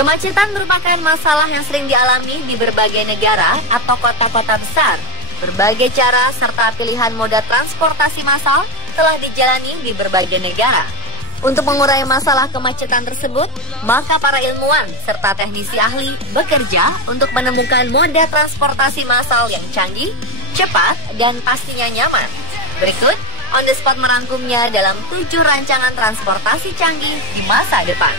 Kemacetan merupakan masalah yang sering dialami di berbagai negara atau kota-kota besar. Berbagai cara serta pilihan moda transportasi massal telah dijalani di berbagai negara. Untuk mengurai masalah kemacetan tersebut, maka para ilmuwan serta teknisi ahli bekerja untuk menemukan moda transportasi massal yang canggih, cepat, dan pastinya nyaman. Berikut, On The Spot merangkumnya dalam 7 rancangan transportasi canggih di masa depan.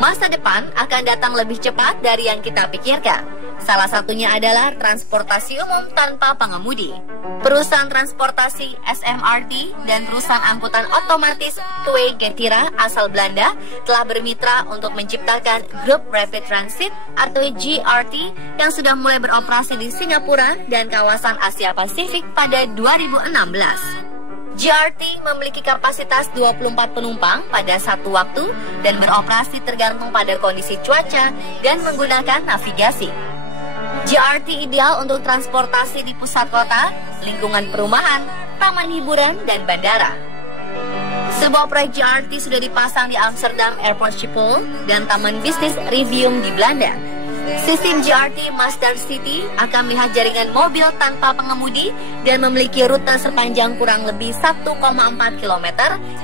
Masa depan akan datang lebih cepat dari yang kita pikirkan. Salah satunya adalah transportasi umum tanpa pengemudi. Perusahaan transportasi SMRT dan perusahaan angkutan otomatis TUI Getira asal Belanda telah bermitra untuk menciptakan grup Rapid Transit atau GRT yang sudah mulai beroperasi di Singapura dan kawasan Asia Pasifik pada 2016. GRT memiliki kapasitas 24 penumpang pada satu waktu dan beroperasi tergantung pada kondisi cuaca dan menggunakan navigasi. GRT ideal untuk transportasi di pusat kota, lingkungan perumahan, taman hiburan, dan bandara. Sebuah proyek GRT sudah dipasang di Amsterdam Airport Schiphol dan Taman Bisnis Rivium di Belanda. Sistem GRT Master City akan melihat jaringan mobil tanpa pengemudi dan memiliki rute sepanjang kurang lebih 1,4 km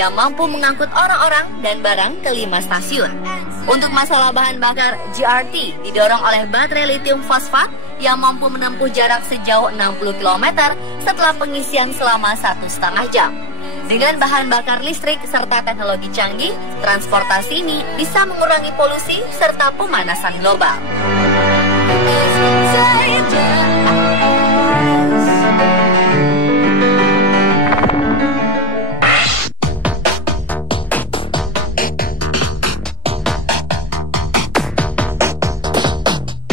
yang mampu mengangkut orang-orang dan barang ke 5 stasiun. Untuk masalah bahan bakar, GRT didorong oleh baterai lithium fosfat yang mampu menempuh jarak sejauh 60 km setelah pengisian selama 1,5 jam. Dengan bahan bakar listrik serta teknologi canggih, transportasi ini bisa mengurangi polusi serta pemanasan global.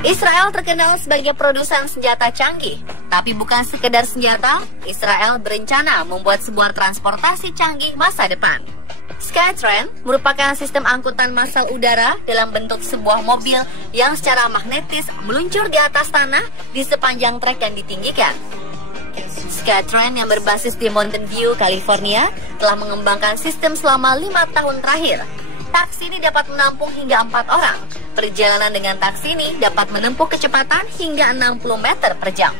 Israel terkenal sebagai produsen senjata canggih, tapi bukan sekedar senjata. Israel berencana membuat sebuah transportasi canggih masa depan. Skytrain merupakan sistem angkutan massal udara dalam bentuk sebuah mobil yang secara magnetis meluncur di atas tanah di sepanjang trek yang ditinggikan. Skytrain yang berbasis di Mountain View, California telah mengembangkan sistem selama 5 tahun terakhir. Taksi ini dapat menampung hingga 4 orang. Perjalanan dengan taksi ini dapat menempuh kecepatan hingga 60 meter per jam.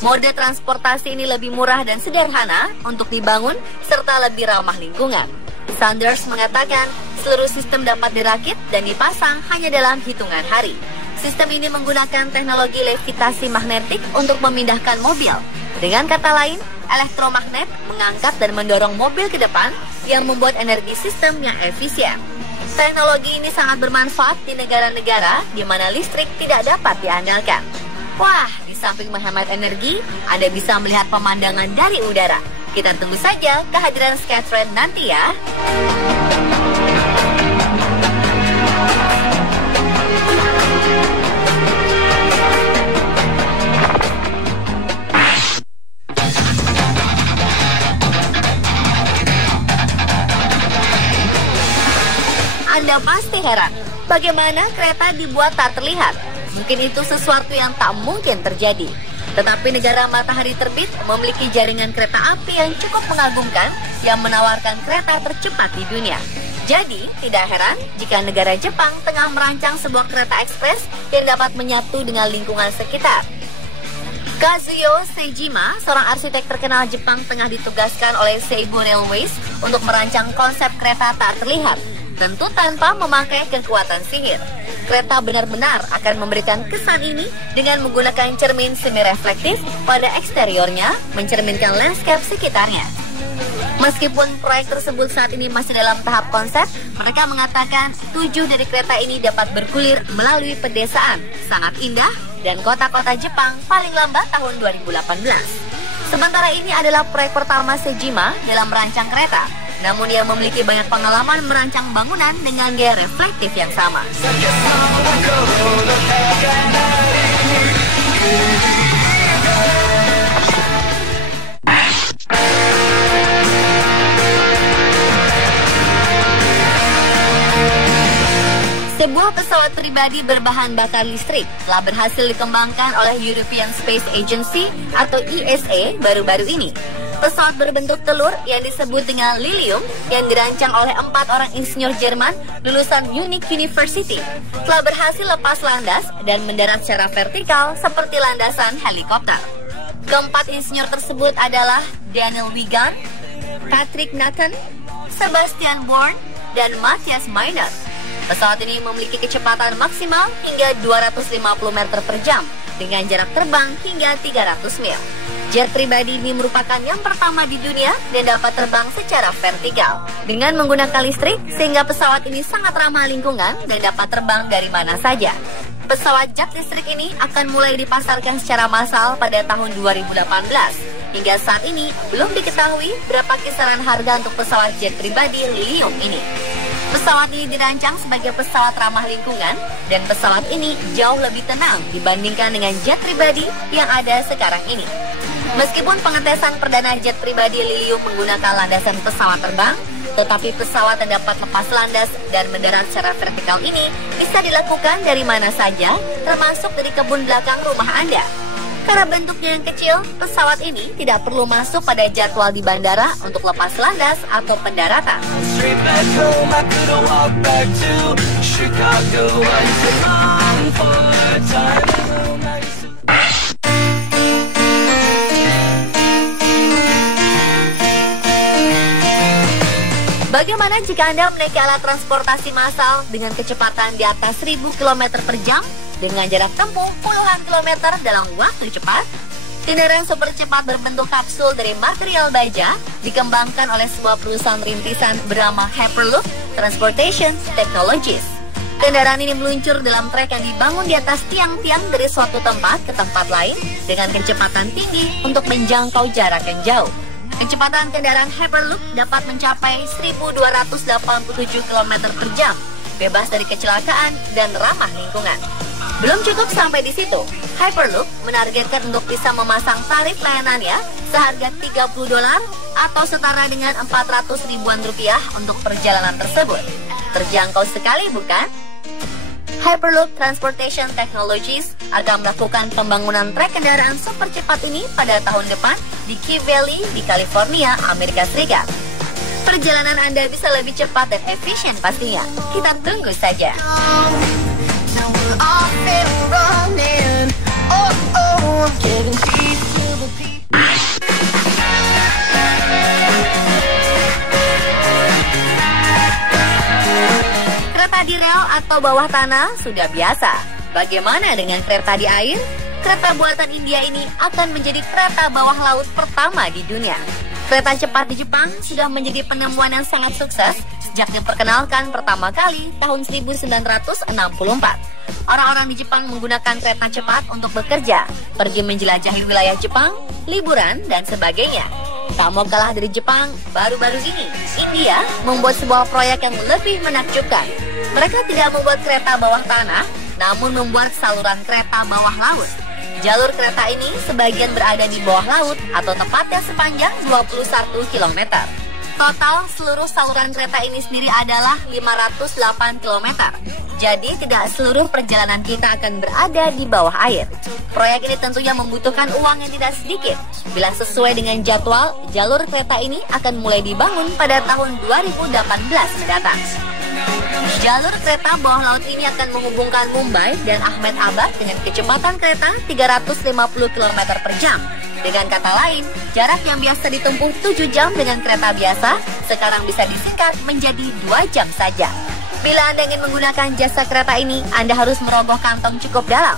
Mode transportasi ini lebih murah dan sederhana untuk dibangun serta lebih ramah lingkungan. Sanders mengatakan seluruh sistem dapat dirakit dan dipasang hanya dalam hitungan hari. Sistem ini menggunakan teknologi levitasi magnetik untuk memindahkan mobil. Dengan kata lain, elektromagnet mengangkat dan mendorong mobil ke depan yang membuat energi sistem yang efisien. Teknologi ini sangat bermanfaat di negara-negara di mana listrik tidak dapat diandalkan. Wah, di samping menghemat energi, Anda bisa melihat pemandangan dari udara. Kita tunggu saja kehadiran Skytrain nanti ya. Anda pasti heran, bagaimana kereta dibuat tak terlihat? Mungkin itu sesuatu yang tak mungkin terjadi. Tetapi negara matahari terbit memiliki jaringan kereta api yang cukup mengagumkan yang menawarkan kereta tercepat di dunia. Jadi, tidak heran jika negara Jepang tengah merancang sebuah kereta ekspres yang dapat menyatu dengan lingkungan sekitar. Kazuyo Seijima, seorang arsitek terkenal Jepang, tengah ditugaskan oleh Seibu Railways untuk merancang konsep kereta tak terlihat, tentu tanpa memakai kekuatan sihir. Kereta benar-benar akan memberikan kesan ini dengan menggunakan cermin semi-reflektif pada eksteriornya, mencerminkan landscape sekitarnya. Meskipun proyek tersebut saat ini masih dalam tahap konsep, mereka mengatakan 7 dari kereta ini dapat bergulir melalui pedesaan, sangat indah, dan kota-kota Jepang paling lambat tahun 2018. Sementara ini adalah proyek pertama Seijima dalam merancang kereta, namun ia memiliki banyak pengalaman merancang bangunan dengan gaya reflektif yang sama. Sebuah pesawat pribadi berbahan bakar listrik telah berhasil dikembangkan oleh European Space Agency atau ESA baru-baru ini. Pesawat berbentuk telur yang disebut dengan Lilium yang dirancang oleh 4 orang insinyur Jerman lulusan Munich University telah berhasil lepas landas dan mendarat secara vertikal seperti landasan helikopter. Keempat insinyur tersebut adalah Daniel Wiegand, Patrick Nathan, Sebastian Born, dan Matthias Meiner. Pesawat ini memiliki kecepatan maksimal hingga 250 meter per jam dengan jarak terbang hingga 300 mil. Jet pribadi ini merupakan yang pertama di dunia dan dapat terbang secara vertikal dengan menggunakan listrik sehingga pesawat ini sangat ramah lingkungan dan dapat terbang dari mana saja. Pesawat jet listrik ini akan mulai dipasarkan secara massal pada tahun 2018. Hingga saat ini belum diketahui berapa kisaran harga untuk pesawat jet pribadi Lilium ini. Pesawat ini dirancang sebagai pesawat ramah lingkungan dan pesawat ini jauh lebih tenang dibandingkan dengan jet pribadi yang ada sekarang ini. Meskipun pengetesan perdana jet pribadi Lilium menggunakan landasan pesawat terbang, tetapi pesawat yang dapat lepas landas dan mendarat secara vertikal ini bisa dilakukan dari mana saja, termasuk dari kebun belakang rumah Anda. Karena bentuknya yang kecil, pesawat ini tidak perlu masuk pada jadwal di bandara untuk lepas landas atau pendaratan. Bagaimana jika Anda menaiki alat transportasi massal dengan kecepatan di atas 1000 km per jam dengan jarak tempuh puluhan kilometer dalam waktu cepat? Kendaraan super cepat berbentuk kapsul dari material baja dikembangkan oleh sebuah perusahaan rintisan bernama Hyperloop Transportation Technologies. Kendaraan ini meluncur dalam trek yang dibangun di atas tiang-tiang dari suatu tempat ke tempat lain dengan kecepatan tinggi untuk menjangkau jarak yang jauh. Kecepatan kendaraan Hyperloop dapat mencapai 1287 km per jam, bebas dari kecelakaan dan ramah lingkungan. Belum cukup sampai di situ, Hyperloop menargetkan untuk bisa memasang tarif layanannya seharga $30 atau setara dengan 400 ribuan rupiah untuk perjalanan tersebut. Terjangkau sekali, bukan? Hyperloop Transportation Technologies akan melakukan pembangunan trek kendaraan super cepat ini pada tahun depan di Key Valley di California, Amerika Serikat. Perjalanan Anda bisa lebih cepat dan efisien pastinya. Kita tunggu saja. Kereta di rel atau bawah tanah sudah biasa. Bagaimana dengan kereta di air? Kereta buatan India ini akan menjadi kereta bawah laut pertama di dunia. Kereta cepat di Jepang sudah menjadi penemuan yang sangat sukses sejak diperkenalkan pertama kali tahun 1964. Orang-orang di Jepang menggunakan kereta cepat untuk bekerja, pergi menjelajahi wilayah Jepang, liburan, dan sebagainya. Tak mau kalah dari Jepang, baru-baru ini India membuat sebuah proyek yang lebih menakjubkan. Mereka tidak membuat kereta bawah tanah, namun membuat saluran kereta bawah laut. Jalur kereta ini sebagian berada di bawah laut atau tepatnya sepanjang 21 km. Total seluruh saluran kereta ini sendiri adalah 508 km. Jadi tidak seluruh perjalanan kita akan berada di bawah air. Proyek ini tentunya membutuhkan uang yang tidak sedikit. Bila sesuai dengan jadwal, jalur kereta ini akan mulai dibangun pada tahun 2018 mendatang. Jalur kereta bawah laut ini akan menghubungkan Mumbai dan Ahmedabad dengan kecepatan kereta 350 km per jam. Dengan kata lain, jarak yang biasa ditempuh 7 jam dengan kereta biasa, sekarang bisa disingkat menjadi 2 jam saja. Bila Anda ingin menggunakan jasa kereta ini, Anda harus merogoh kantong cukup dalam.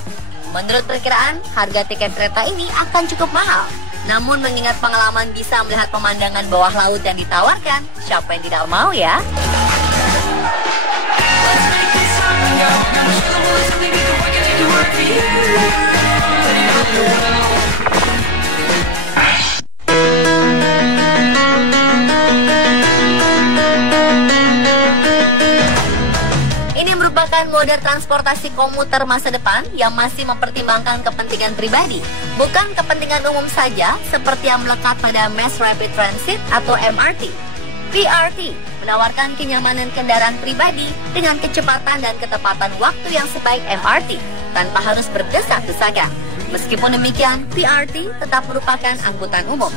Menurut perkiraan, harga tiket kereta ini akan cukup mahal. Namun mengingat pengalaman bisa melihat pemandangan bawah laut yang ditawarkan, siapa yang tidak mau ya? Ini merupakan moda transportasi komuter masa depan yang masih mempertimbangkan kepentingan pribadi, bukan kepentingan umum saja seperti yang melekat pada Mass Rapid Transit atau MRT. PRT menawarkan kenyamanan kendaraan pribadi dengan kecepatan dan ketepatan waktu yang sebaik MRT tanpa harus berdesak-desakan. Meskipun demikian, PRT tetap merupakan angkutan umum.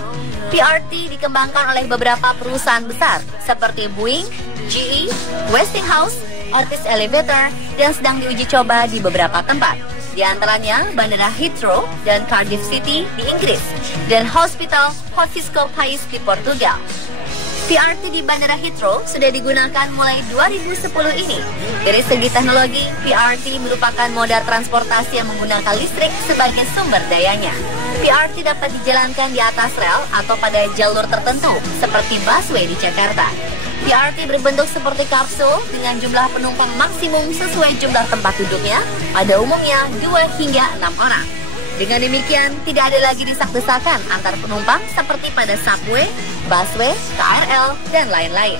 PRT dikembangkan oleh beberapa perusahaan besar seperti Boeing, GE, Westinghouse, Otis Elevator, dan sedang diuji coba di beberapa tempat. Di antaranya Bandara Heathrow dan Cardiff City di Inggris, dan Hospital Francisco Paes di Portugal. PRT di Bandara Heathrow sudah digunakan mulai 2010 ini. Dari segi teknologi, PRT merupakan moda transportasi yang menggunakan listrik sebagai sumber dayanya. PRT dapat dijalankan di atas rel atau pada jalur tertentu, seperti busway di Jakarta. PRT berbentuk seperti kapsul dengan jumlah penumpang maksimum sesuai jumlah tempat duduknya, pada umumnya 2 hingga 6 orang. Dengan demikian, tidak ada lagi desak-desakan antar penumpang seperti pada subway, busway, KRL, dan lain-lain.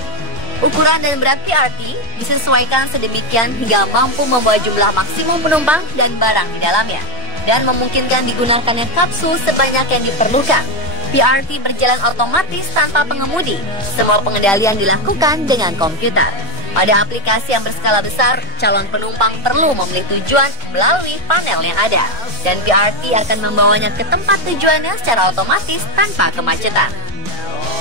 Ukuran dan berat PRT disesuaikan sedemikian hingga mampu membawa jumlah maksimum penumpang dan barang di dalamnya, dan memungkinkan digunakannya kapsul sebanyak yang diperlukan. PRT berjalan otomatis tanpa pengemudi. Semua pengendalian dilakukan dengan komputer. Pada aplikasi yang berskala besar, calon penumpang perlu memilih tujuan melalui panel yang ada, dan PRT akan membawanya ke tempat tujuannya secara otomatis tanpa kemacetan.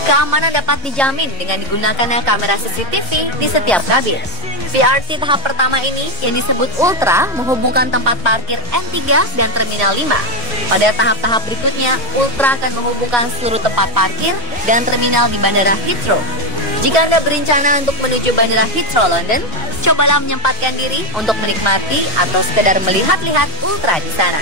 Keamanan dapat dijamin dengan digunakannya kamera CCTV di setiap kabin. PRT tahap pertama ini yang disebut Ultra menghubungkan tempat parkir N3 dan Terminal 5. Pada tahap-tahap berikutnya, Ultra akan menghubungkan seluruh tempat parkir dan terminal di Bandara Heathrow. Jika Anda berencana untuk menuju Bandara Heathrow London, cobalah menyempatkan diri untuk menikmati atau sekedar melihat-lihat Ultra di sana.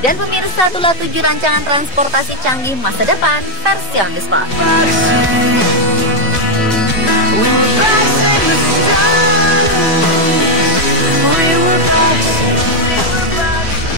Dan pemirsa, itulah 7 rancangan transportasi canggih masa depan versi on the spot.